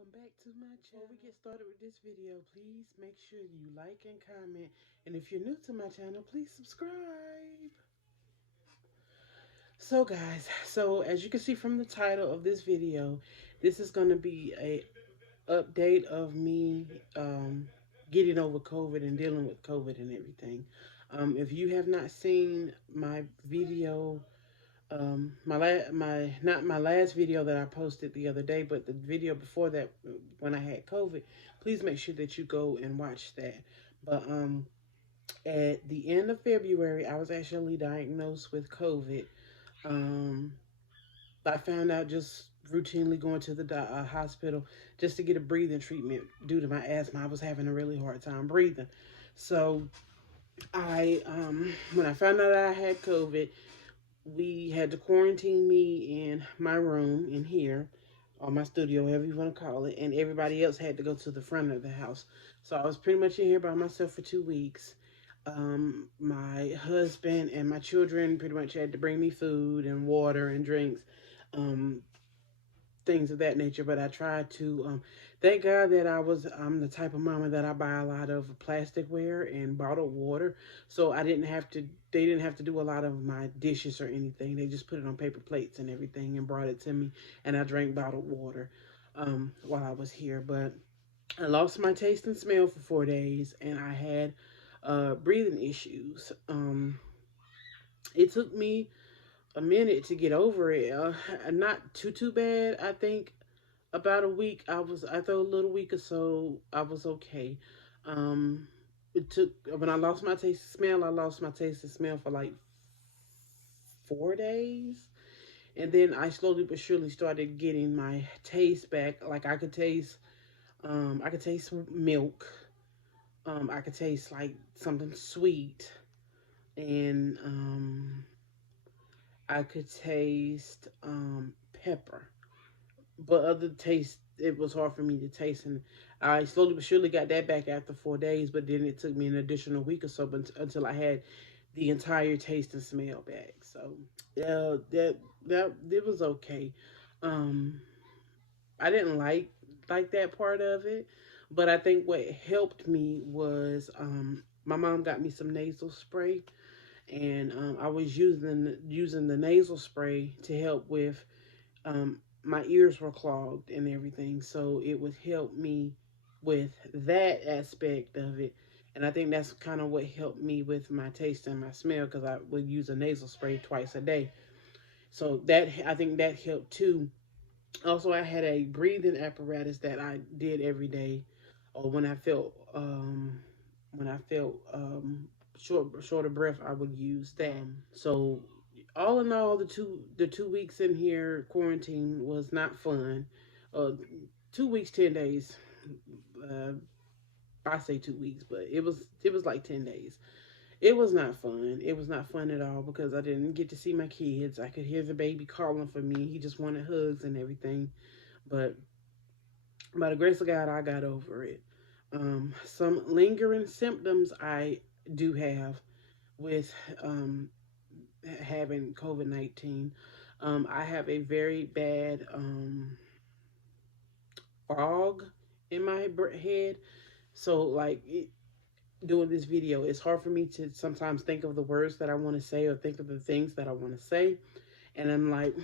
welcome back to my channel. Before we get started with this video, please make sure you like and comment. And if you're new to my channel, please subscribe. So guys, as you can see from the title of this video, this is going to be a update of me getting over COVID and dealing with COVID and everything. If you have not seen my video, not my last video that I posted the other day, but the video before that when I had COVID, please make sure that you go and watch that. But at the end of February, I was actually diagnosed with COVID. Um, I found out just routinely going to the hospital just to get a breathing treatment due to my asthma. I was having a really hard time breathing. So when I found out I had COVID, we had to quarantine me in my room in here, or my studio, whatever you want to call it, and everybody else had to go to the front of the house. So I was pretty much in here by myself for 2 weeks. My husband and my children pretty much had to bring me food and water and drinks, um, things of that nature. But I tried to, thank God that I'm the type of mama that I buy a lot of plasticware and bottled water. So they didn't have to do a lot of my dishes or anything. They just put it on paper plates and everything and brought it to me. And I drank bottled water, while I was here. But I lost my taste and smell for 4 days, and I had, breathing issues. It took me a minute to get over it. Not too bad. I think about a week. After a little week or so, I was okay. Um, it took when I lost my taste and smell. I lost my taste and smell for like 4 days, and then I slowly but surely started getting my taste back. Like I could taste milk. I could taste like something sweet, and I could taste pepper. But other taste, it was hard for me to taste, and I slowly but surely got that back after 4 days. But then it took me an additional week or so until I had the entire taste and smell back. So that it was okay. Um, I didn't like that part of it, but I think what helped me was my mom got me some nasal spray, and I was using the nasal spray to help with, my ears were clogged and everything, so it would help me with that aspect of it. And I think that's kind of what helped me with my taste and my smell, because I would use a nasal spray twice a day. So I think that helped too. Also, I had a breathing apparatus that I did every day, or when I felt short of breath, I would use that. So all in all, the two weeks in here quarantine was not fun. Uh, 2 weeks, 10 days. Uh, I say 2 weeks, but it was like 10 days. It was not fun. It was not fun at all because I didn't get to see my kids. I could hear the baby calling for me. He just wanted hugs and everything. But by the grace of God, I got over it. Some lingering symptoms I do have with having COVID-19. I have a very bad fog in my head. So, doing this video, it's hard for me to sometimes think of the words that I want to say or think of the things that I want to say. And I'm like,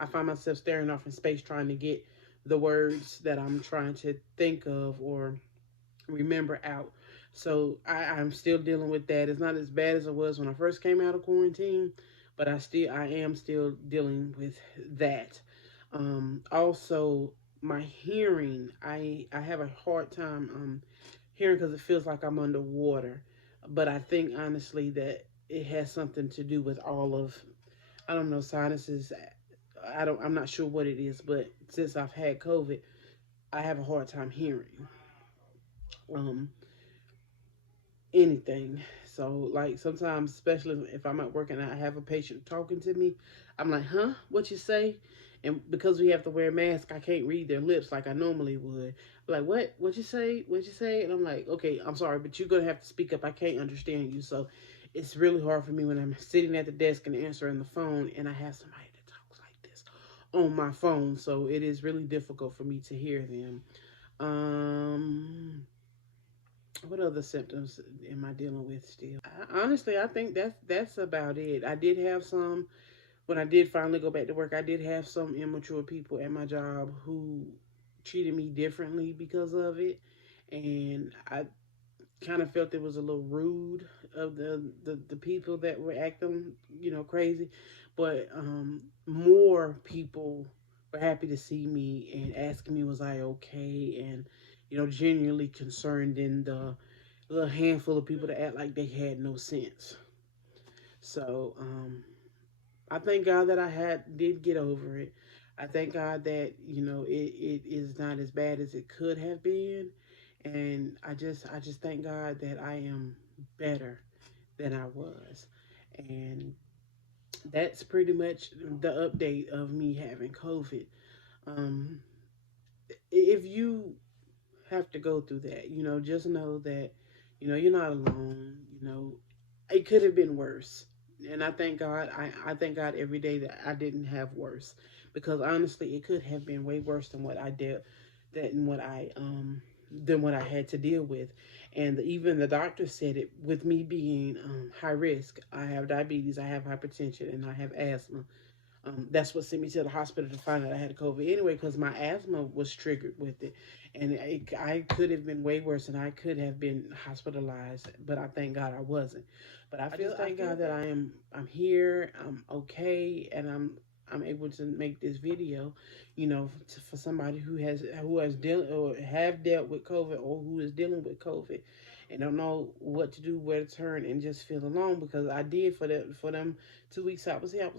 I find myself staring off in space trying to get the words that I'm trying to think of or remember out. So I'm still dealing with that. It's not as bad as it was when I first came out of quarantine, but I am still dealing with that. Also, my hearing, I have a hard time hearing because it feels like I'm underwater. But I think honestly that it has something to do with all of, I don't know, sinuses. I'm not sure what it is, but since I've had COVID, I have a hard time hearing um anything. So like sometimes, especially if I'm at work and I have a patient talking to me, I'm like, huh, what you say? And because we have to wear a mask, I can't read their lips like I normally would. Like, what you say? What you say? And I'm like, okay, I'm sorry, but you're gonna have to speak up. I can't understand you. So it's really hard for me when I'm sitting at the desk and answering the phone and I have somebody that talks like this. on my phone, so it is really difficult for me to hear them. Um, what other symptoms am I dealing with still? Honestly, I think that's about it. I did have some when I did finally go back to work. I did have some immature people at my job who treated me differently because of it, and I kind of felt it was a little rude of the people that were acting, crazy. But more people were happy to see me and asking me was I okay, and genuinely concerned in the little handful of people that act like they had no sense. So I thank God that did get over it. I thank God that it is not as bad as it could have been, and I just thank God that I am better than I was, and that's pretty much the update of me having COVID. Um, if you have to go through that, just know that you're not alone. It could have been worse, and I thank God. I thank God every day that I didn't have worse, because honestly, it could have been way worse than what I did, than what I had to deal with. And even the doctor said it, with me being high risk. I have diabetes, I have hypertension, and I have asthma. That's what sent me to the hospital to find out I had COVID anyway, because my asthma was triggered with it, and I could have been way worse, and I could have been hospitalized, but I thank God I wasn't. But I feel God that I'm here, I'm okay, and I'm able to make this video, for somebody who has dealt or have dealt with COVID, or who is dealing with COVID, and don't know what to do, where to turn, and just feel alone, because I did for them 2 weeks I was here.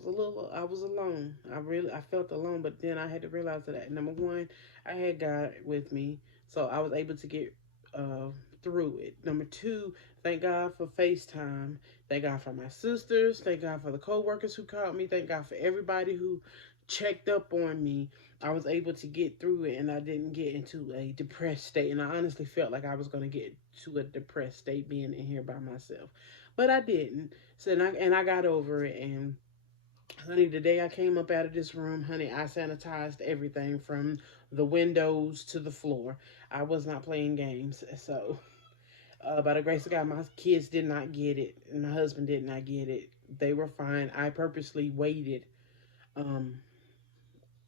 I was alone. I felt alone, but then I had to realize that number one, I had God with me, so I was able to get uh, through it. Number two, thank God for FaceTime. Thank God for my sisters. Thank God for the co-workers who called me. Thank God for everybody who checked up on me. I was able to get through it, and I didn't get into a depressed state. And I honestly felt like I was going to get to a depressed state being in here by myself, but I didn't. So and I got over it. And honey, the day I came up out of this room, honey, I sanitized everything from the windows to the floor. I was not playing games. So by the grace of God, my kids did not get it, and my husband did not get it. They were fine. Um,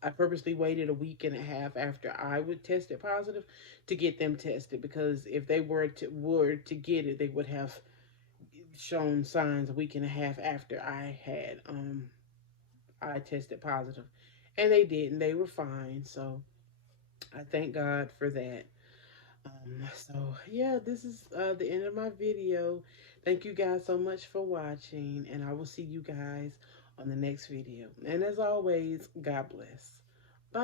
I purposely waited a week and a half after I would test it positive to get them tested, because if they were to get it, they would have shown signs a week and a half after I tested positive, and they didn't. They were fine. So I thank God for that. So yeah, this is the end of my video. Thank you guys so much for watching, and I will see you guys on the next video. And as always, God bless. Bye.